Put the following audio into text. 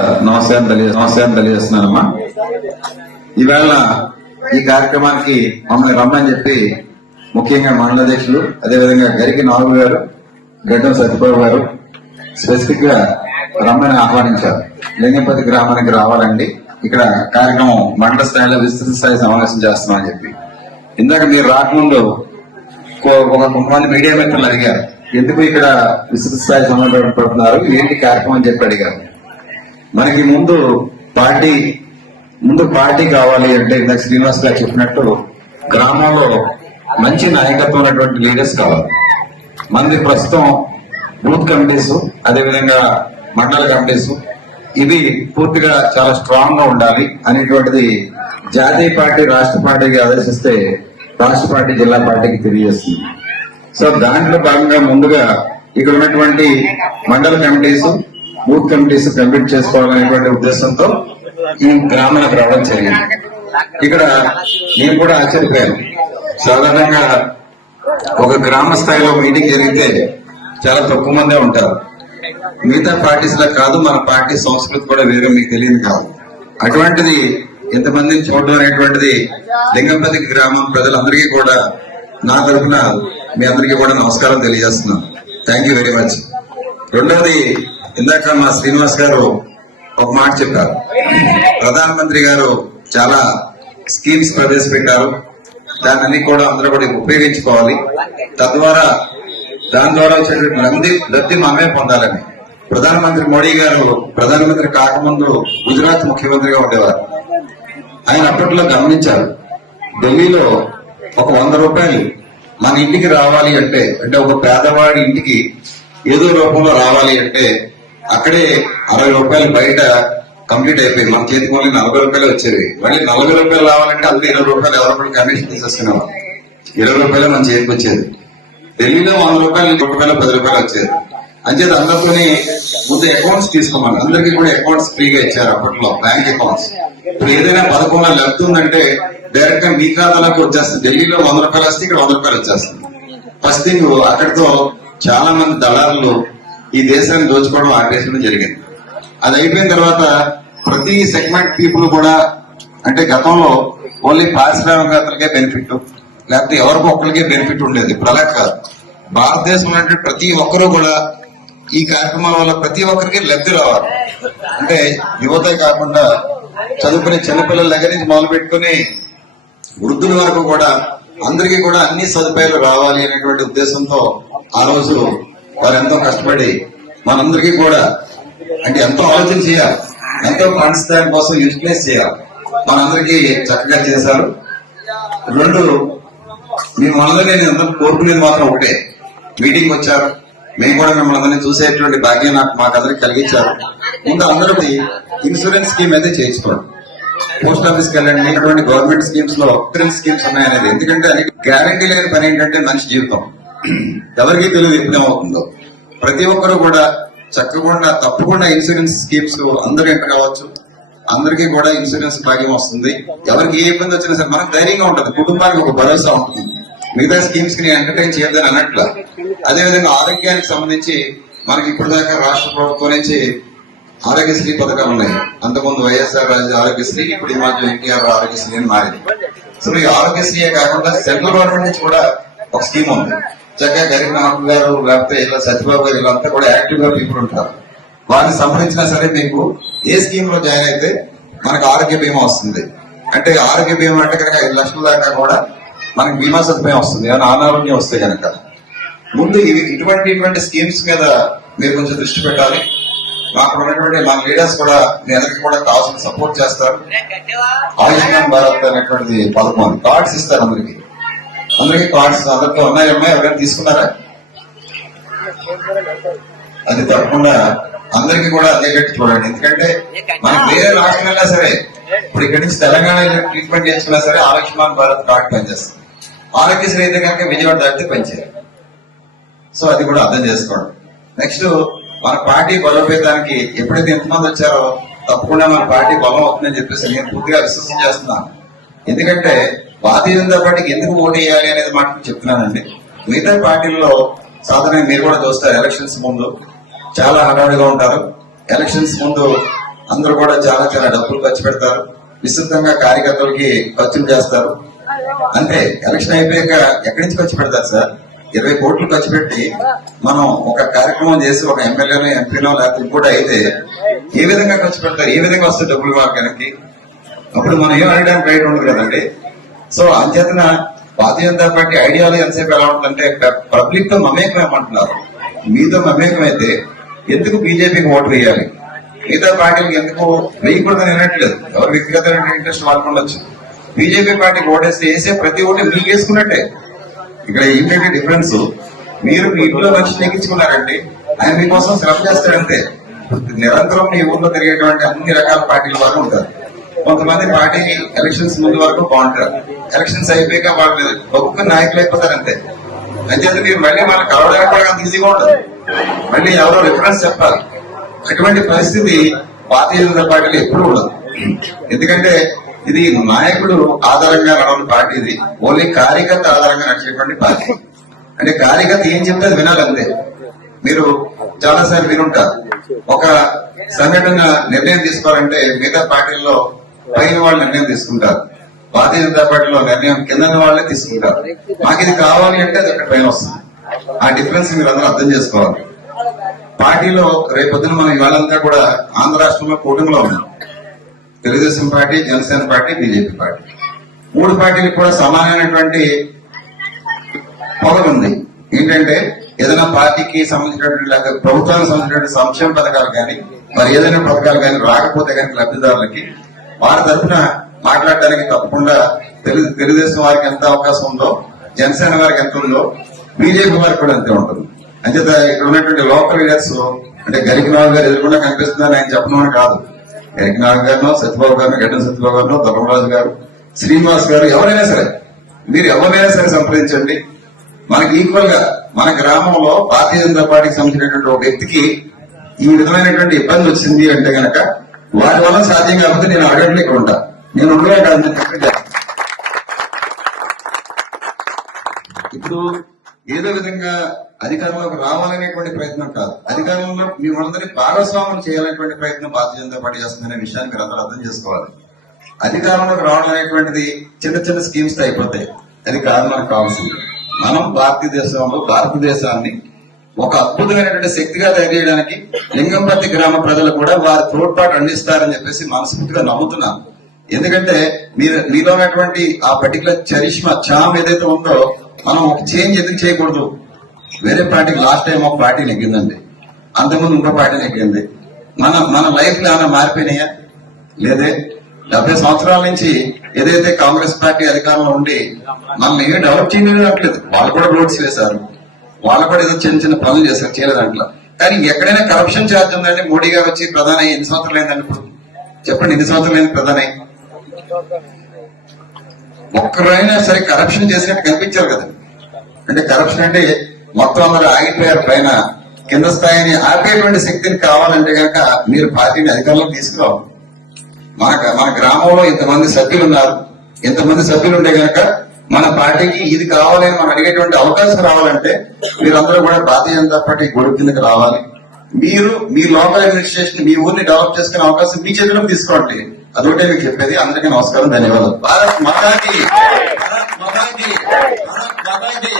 నమస్కారం తెలియ నమస్కారం తెలియజేస్తున్నానమ్మా. ఈవేళ ఈ కార్యక్రమానికి మమ్మల్ని రమ్మని చెప్పి ముఖ్యంగా మండల అధ్యక్షులు అదేవిధంగా గరికి నాలుగు గారు గడ్డం సత్యబాబు గారు స్పెసిఫిక్గా రమ్మని ఆహ్వానించారు. లింగంపతి గ్రామానికి రావాలండి. ఇక్కడ కార్యక్రమం మండల స్థాయిలో విస్తృత స్థాయి సమావేశం చేస్తున్నామని చెప్పి. ఇందాక మీరు రాకముందు కో- ఒక కొంతమంది మీడియా మిత్రులు అడిగారు ఎందుకు ఇక్కడ విస్తృత స్థాయి సమావేశం పెడుతున్నారు? ఏంటి కార్యక్రమం అని చెప్పి అడిగారు. మనకి ముందు పార్టీ ముందు పార్టీ కావాలి అంటే ఇందాక శ్రీనివాస్ గారు చెప్పినట్టు గ్రామంలో మంచి నాయకత్వం ఉన్నటువంటి లీడర్స్ కావాలి. మనది ప్రస్తుతం బూత్ కమిటీస్ అదేవిధంగా మండల కమిటీస్ ఇవి పూర్తిగా చాలా స్ట్రాంగ్గా ఉండాలి అనేటువంటిది జాతీయ పార్టీ రాష్ట్ర పార్టీకి ఆదేశిస్తే రాష్ట్ర పార్టీ జిల్లా పార్టీకి తెలియజేస్తుంది. సో దాంట్లో భాగంగా ముందుగా ఇక్కడ ఉన్నటువంటి మండల కమిటీస్ బూత్ కమిటీస్ కంప్లీట్ చేసుకోవాలనేటువంటి ఉద్దేశంతో ఈ గ్రామానికి రావడం జరిగింది. ఇక్కడ నేను కూడా ఆశ్చర్యపోయాను. సాధారణంగా ఒక గ్రామ స్థాయిలో మీటింగ్ జరిగితే చాలా తక్కువ మందే ఉంటారు. మిగతా పార్టీస్ లా కాదు మన పార్టీ సంస్కృతి కూడా వేరే మీకు తెలియదు కాదు. అటువంటిది ఇంతమందిని చూడడం అనేటువంటిది లింగంపతి గ్రామం ప్రజలందరికీ కూడా నా తరఫున మీ అందరికీ కూడా నమస్కారం తెలియజేస్తున్నాను. థ్యాంక్ యూ వెరీ మచ్ రెండవది ఇందాక మా శ్రీనివాస్ గారు ఒక మాట చెప్పారు. ప్రధానమంత్రి గారు చాలా స్కీమ్స్ ప్రవేశపెట్టారు. దాన్ని కూడా అందరూ కూడా ఉపయోగించుకోవాలి. తద్వారా దాని ద్వారా వచ్చేటువంటి లబ్ధి లబ్ధి మనమే పొందాలని. ప్రధానమంత్రి మోడీ గారు ప్రధానమంత్రి కాకముందు గుజరాత్ ముఖ్యమంత్రిగా ఉండేవారు. ఆయన అప్పట్లో గమనించారు ఢిల్లీలో ఒక వంద రూపాయలు మన ఇంటికి రావాలి అంటే అంటే ఒక పేదవాడి ఇంటికి ఏదో రూపంలో రావాలి అంటే అక్కడే అరవై రూపాయలు బయట కంప్లీట్ అయిపోయి మన చేతికి మళ్ళీ నలభై రూపాయలు వచ్చేవి మళ్ళీ నలభై రూపాయలు రావాలంటే అందులో ఇరవై రూపాయలు ఎవరో కమిషన్ తీసేసుకునేవారు ఇరవై రూపాయలు మన చేతికి వచ్చేది. ఢిల్లీలో వంద రూపాయలు రూపాయలు పది రూపాయలు వచ్చేది. అంచేత అందరితోని ముందు అకౌంట్స్ తీసుకోమని. అందరికీ కూడా అకౌంట్స్ ఫ్రీగా ఇచ్చారు అప్పట్లో బ్యాంక్ అకౌంట్స్ ఇప్పుడు ఏదైనా పథకంలో లబ్ధి డైరెక్ట్గా మీ ఖాతాలోకి వచ్చేస్తుంది. ఢిల్లీలో వంద రూపాయలు వస్తే ఇక్కడ వంద రూపాయలు వచ్చేస్తుంది. ఫస్ట్ థింగ్ అక్కడితో చాలా మంది దళారులు ఈ దేశాన్ని దోచుకోవడం ఆపేసడం జరిగింది. అది అయిపోయిన తర్వాత ప్రతి సెగ్మెంట్ పీపుల్ కూడా అంటే గతంలో ఓన్లీ పారిశ్రామికవేత్తలకే బెనిఫిట్ లేకపోతే ఎవరికో ఒక్కరికే బెనిఫిట్ ఉండేది. ఇప్పుడు అలా కాదు. భారతదేశంలో అంటే ప్రతి ఒక్కరూ కూడా ఈ కార్యక్రమాల వల్ల ప్రతి ఒక్కరికి లబ్ధి రావాలి. అంటే యువత కాకుండా చదువుకునే చిన్నపిల్లల దగ్గర నుంచి మొదలు పెట్టుకుని వృద్ధుల వరకు కూడా అందరికీ కూడా అన్ని సదుపాయాలు రావాలి అనేటువంటి ఉద్దేశంతో ఆ రోజు వారు ఎంతో కష్టపడి మనందరికీ కూడా అంటే ఎంతో ఆలోచన చేయాలి. ఎంతో ప్రాణిస్తాయం కోసం యూటిలైజ్ చేయాలి. మనందరికీ చక్కగా చేశారు. రెండు మీ మనందరినీ నేను అందరూ కోరుకునేది మాత్రం ఒకటే. మీటింగ్ వచ్చారు. మేము కూడా మిమ్మల్ని అందరినీ చూసేటువంటి భాగ్యం నాకు మాకు అందరికి కలిగించారు. ముందు అందరికి ఇన్సూరెన్స్ స్కీమ్ అయితే చేయించుకోండి. పోస్ట్ ఆఫీస్కి వెళ్ళండి. ఇటువంటి గవర్నమెంట్ స్కీమ్స్లో ఇన్సూరెన్స్ స్కీమ్స్ ఉన్నాయనేది. ఎందుకంటే అది గ్యారంటీ లేని పని ఏంటంటే మనిషి జీవితం. ఎవరికి తెలియదు ఎప్పుడు ఏమవుతుందో ప్రతి ఒక్కరు కూడా చక్కకుండా తప్పకుండా ఇన్సూరెన్స్ స్కీమ్స్ అందరూ ఎంటర్ కావచ్చు. అందరికీ కూడా ఇన్సూరెన్స్ భాగ్యం వస్తుంది. ఎవరికి ఏ ఇబ్బంది వచ్చినా సరే మనకు ధైర్యంగా ఉంటుంది. కుటుంబానికి ఒక భరోసా ఉంటుంది. మిగతా స్కీమ్స్కి నేను ఎంటర్టైన్ చేయొద్దని అన్నట్లు అదేవిధంగా ఆరోగ్యానికి సంబంధించి మనకి ఇప్పుడు దాకా రాష్ట్ర ప్రభుత్వం నుంచి ఆరోగ్యశ్రీ పథకాలు ఉన్నాయి. అంతకుముందు వైఎస్ఆర్ రాజు ఆరోగ్యశ్రీ ఇప్పుడు ఈ మధ్య ఎన్టీఆర్ ఆరోగ్యశ్రీ అని మారింది. సో ఈ ఆరోగ్యశ్రీయే కాకుండా సెంట్రల్ గవర్నమెంట్ నుంచి కూడా ఒక స్కీమ్ ఉంది. చక్కగా గరీబ్ గారు లేకపోతే ఇలా సత్యబాబు గారు వీళ్ళంతా కూడా యాక్టివ్గా పీపుల్ ఉంటారు. వారిని సంప్రదించినా సరే మీకు ఏ స్కీమ్లో జాయిన్ అయితే మనకు ఆరోగ్య బీమా వస్తుంది. అంటే ఆరోగ్య బీమా అంటే కనుక ఐదు లక్షల దాకా కూడా మనకి బీమా సదుపాయం వస్తుంది. ఏమైనా అనారోగ్యం వస్తే కనుక. ముందు ఇవి ఇటువంటి ఇటువంటి స్కీమ్స్ మీద మీరు కొంచెం దృష్టి పెట్టాలి. మాకు ఉన్నటువంటి మా లీడర్స్ కూడా మీ అందరికి కూడా కావాల్సిన సపోర్ట్ చేస్తారు. ఆయుష్మాన్ భారత్ అనేటువంటిది పథకం. కార్డ్స్ ఇస్తారు అందరికి. అందరికీ కార్డ్స్ అందరితో ఉన్నాయమ్మా ఎవరైనా తీసుకున్నారా? అది తప్పకుండా అందరికి కూడా అందేటట్టు చూడండి. ఎందుకంటే మనకి వేరే రాష్ట్రం వెళ్ళినా సరే ఇప్పుడు ఇక్కడి నుంచి తెలంగాణ ట్రీట్మెంట్ చేసుకున్నా సరే ఆయుష్మాన్ భారత్ కార్డు పనిచేస్తుంది. ఆరోగ్యశ్రీ అయితే కనుక విజయవాడ దాటితే పనిచేయాలి సో అది కూడా అర్థం చేసుకోండి. నెక్స్ట్ మన పార్టీ బలోపేతానికి ఎప్పుడైతే ఎంతమంది వచ్చారో తప్పకుండా మన పార్టీ బలం అవుతుందని చెప్పేసి నేను పూర్తిగా విశ్వసం చేస్తున్నాను ఎందుకంటే భారతీయ జనతా పార్టీకి ఎందుకు ఓటు వేయాలి అనేది మాట చెప్తున్నానండి. మిగతా పార్టీల్లో సాధారణంగా మీరు కూడా చూస్తారు ఎలక్షన్స్ ముందు చాలా హడావిడిగా ఉంటారు. ఎలక్షన్స్ ముందు అందరూ కూడా చాలా చాలా డబ్బులు ఖర్చు పెడతారు. విస్తృతంగా కార్యకర్తలకి ఖర్చులు చేస్తారు. అంటే ఎలక్షన్ అయిపోయాక ఎక్కడి నుంచి ఖర్చు పెడతారు సార్? ఇరవై కోట్లు ఖర్చు పెట్టి మనం ఒక కార్యక్రమం చేసి ఒక ఎమ్మెల్యేనో ఎంపీనో లేకపోతే ఇంకోటి అయితే ఏ విధంగా ఖర్చు పెడతారు? ఏ విధంగా వస్తుంది డబ్బులు మాకు అప్పుడు మనం ఏం అడగడానికి రైట్ ఉండదు కదండి. సో అంచేతన భారతీయ జనతా పార్టీ ఐడియాలజీ ఎంతసేపు ఎలా ఉంటుందంటే పబ్లిక్తో మమేకమేమంటున్నారు. మీతో మమేకం అయితే ఎందుకు బీజేపీకి ఓటు వేయాలి? మిగతా పార్టీలకు ఎందుకు వేయకూడదని వినట్లేదు. ఎవరు వ్యక్తిగత ఇంట్రెస్ట్ వాళ్ళకు ఉండొచ్చు బీజేపీ పార్టీకి ఓటేస్తే వేసే ప్రతి ఓటు మీకు వేసుకున్నట్టే. ఇక్కడ ఏంటంటే డిఫరెన్స్? మీరు మీ ఇంట్లో లక్ష్యం ఎక్కించుకున్నారండి ఆయన మీకోసం శ్రమ చేస్తాడంతే. నిరంతరం మీ ఊర్లో తిరిగేటువంటి అన్ని రకాల పార్టీల వారు ఉంటారు. కొంతమంది పార్టీ ఎలక్షన్స్ ముందు వరకు బాగుంటారు. ఎలక్షన్స్ అయిపోయాక వాళ్ళు ఒక్కొక్క నాయకులు అయిపోతారు అంతే. అంచేత మీరు మళ్ళీ మన కలవడానికి కూడా అంత ఈజీగా ఉండదు. మళ్ళీ ఎవరో రిఫరెన్స్ చెప్పాలి. అటువంటి పరిస్థితి భారతీయ జనతా పార్టీలో ఎప్పుడు ఉండదు. ఎందుకంటే ఇది నాయకుడు ఆధారంగా నడవని పార్టీ ఇది. ఓన్లీ కార్యకర్త ఆధారంగా నడిచేటువంటి పార్టీ. అంటే కార్యకర్త ఏం చెప్తే అది వినాలంతే మీరు చాలాసార్లు వినుంటారు. ఒక సంఘటన నిర్ణయం తీసుకోవాలంటే మిగతా పార్టీల్లో పైన వాళ్ళు నిర్ణయం తీసుకుంటారు. భారతీయ జనతా పార్టీలో నిర్ణయం కింద వాళ్ళే తీసుకుంటారు. మాకు ఇది కావాలి అంటే అది అక్కడ పైన వస్తుంది. ఆ డిఫరెన్స్ మీరు అందరూ అర్థం చేసుకోవాలి. పార్టీలో రేపొద్దున మనం ఇవాళంతా కూడా ఆంధ్ర రాష్ట్రంలో కూటమిలో ఉన్నాం. Telugu Desam party Janasena party BJP party. మూడు పార్టీలకు కూడా సమానమైనటువంటి పవర్ ఉంది. ఏంటంటే ఏదైనా పార్టీకి సంబంధించినటువంటి లేదా ప్రభుత్వానికి సంబంధించినటువంటి సంక్షేమ పథకాలు కానీ మరి ఏదైనా పథకాలు కానీ రాకపోతే కానీ లబ్ధిదారులకి వారి తరఫున మాట్లాడటానికి తప్పకుండా తెలుగు తెలుగుదేశం వారికి ఎంత అవకాశం ఉందో జనసేన వారికి ఎంత ఉందో బీజేపీ వారికి కూడా అంతే ఉంటుంది. అంచేత ఇక్కడ ఉన్నటువంటి లోకల్ లీడర్స్ అంటే గరికనాథ్ గారు ఎదురుకుండా కనిపిస్తుందని ఆయన చెప్పడం కాదు. గరికనాథ్ గారినో సత్యబాబు గారినో గడ్డ సత్యబాబు గారినో ధర్మరాజు గారు శ్రీనివాస్ గారు ఎవరైనా సరే మీరు ఎవరైనా సరే సంప్రదించండి. మనకి ఈక్వల్గా మన గ్రామంలో భారతీయ జనతా పార్టీకి సంబంధించినటువంటి ఒక వ్యక్తికి ఈ విధమైనటువంటి ఇబ్బంది వచ్చింది అంటే గనక వాటి వల్ల సాధ్యం కాకపోతే నేను అడగట్లేకుండా ఉంటా. నేను ఉండలే కాదు ఇప్పుడు ఏదో విధంగా అధికారంలోకి రావాలనేటువంటి ప్రయత్నం కాదు. అధికారంలో మిమ్మల్ని భాగస్వామ్యం చేయాలనేటువంటి ప్రయత్నం భారతీయ జనతా పార్టీ చేస్తుందనే విషయాన్ని మీరు అందరూ అర్థం చేసుకోవాలి. అధికారంలోకి రావడం అనేటువంటిది చిన్న చిన్న స్కీమ్స్ అయిపోతాయి. అది కాదు మనకు కావాల్సింది. మనం భారతదేశంలో భారతదేశాన్ని ఒక అద్భుతమైనటువంటి శక్తిగా తయారు చేయడానికి లింగంపర్తి గ్రామ ప్రజలు కూడా వారి తోడ్పాటు అందిస్తారని చెప్పేసి మనస్ఫూర్తిగా నమ్ముతున్నాను. ఎందుకంటే మీరు మీలో ఉన్నటువంటి ఆ పర్టికులర్ చరిష్మా చామ్ ఏదైతే ఉందో మనం ఒక చేంజ్ ఎందుకు చేయకూడదు? వేరే పార్టీకి లాస్ట్ టైం ఒక పార్టీ నెగ్గిందండి. అంతకుముందు ఇంకో పార్టీ నెగ్గింది. మన మన లైఫ్లో ఏమైనా మారిపోయినాయా? లేదే. డెబ్బై సంవత్సరాల నుంచి ఏదైతే కాంగ్రెస్ పార్టీ అధికారంలో ఉండి మనం ఏమి డెవలప్ చేయలేదు వాళ్ళు కూడా రోడ్స్ వేశారు. వాళ్ళు కూడా ఏదో చిన్న చిన్న పనులు చేశారు చేయలేదు దాంట్లో. కానీ ఎక్కడైనా కరప్షన్ ఛార్జ్ ఉందంటే మోడీ గారు వచ్చి ప్రధాని ఎన్ని సంవత్సరాలు అయిందండి ఇప్పుడు చెప్పండి ఎన్ని సంవత్సరాలు అయింది ప్రధాన ఒక్కరైనా సరే కరప్షన్ చేసినట్టు కనిపించారు కదా. అంటే కరప్షన్ అంటే మొత్తం అందరూ ఆగిపోయారు పైన. కింద స్థాయిని ఆపేటువంటి శక్తిని కావాలంటే కనుక మీరు పార్టీని అధికారంలోకి తీసుకురావాలి. మన మన గ్రామంలో ఇంతమంది సభ్యులు ఉన్నారు ఇంతమంది సభ్యులు ఉంటే గనక మన పార్టీకి ఇది కావాలని మనం అడిగేటువంటి అవకాశం రావాలంటే మీరందరూ కూడా భారతీయ జనతా పార్టీ గొడుగు కిందకి రావాలి. మీరు మీ లోకల్ అడ్మినిస్ట్రేషన్ మీ ఊరిని డెవలప్ చేసుకునే అవకాశం మీ చేతిలో తీసుకోండి. అదొకటే మీకు చెప్పేది. అందరికీ నమస్కారం ధన్యవాదాలు. భారత్ మాతాకి భారత్ మాతాకి భారత్ మాతాకి.